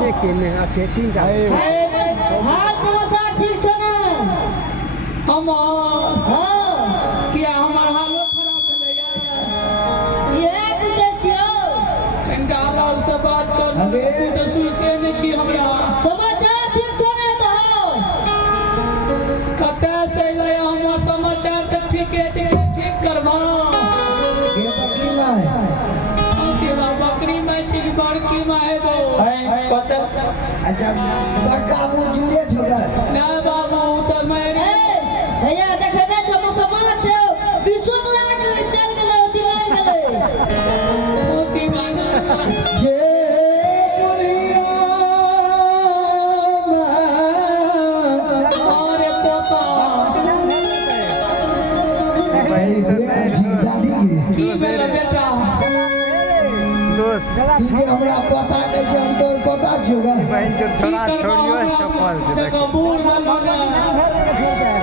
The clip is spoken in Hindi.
देखिए मैं आपके तीन का हाल समाचार ठीक छ ने हमर हां किया हमर हालो खराब भेलै ये पूछे छियो कनिटा अलग से बात कर तो सुनते नहीं छी हमरा समाचार ठीक छ ने तो कते से ले हमर समाचार त ठीके छै ठीक करबा ये बकरी माय के बकरी में छी बड़की में हेबो कते अच्छा बड़का वो जुड़े छगा ना बाबू त मेरे भैया देखे ने छ समाज छै विश्व लाग चल गेलै ओती लाग गेलै मोती मांगल ये पुरिया अरे पोता भाई तो दादी की भेल बेटा दोस्त तुझे हमरा पता के हम तोर पता छगा बहन जो छोड़ा छोड़ियो है तो पल देखो बूढ़ वाला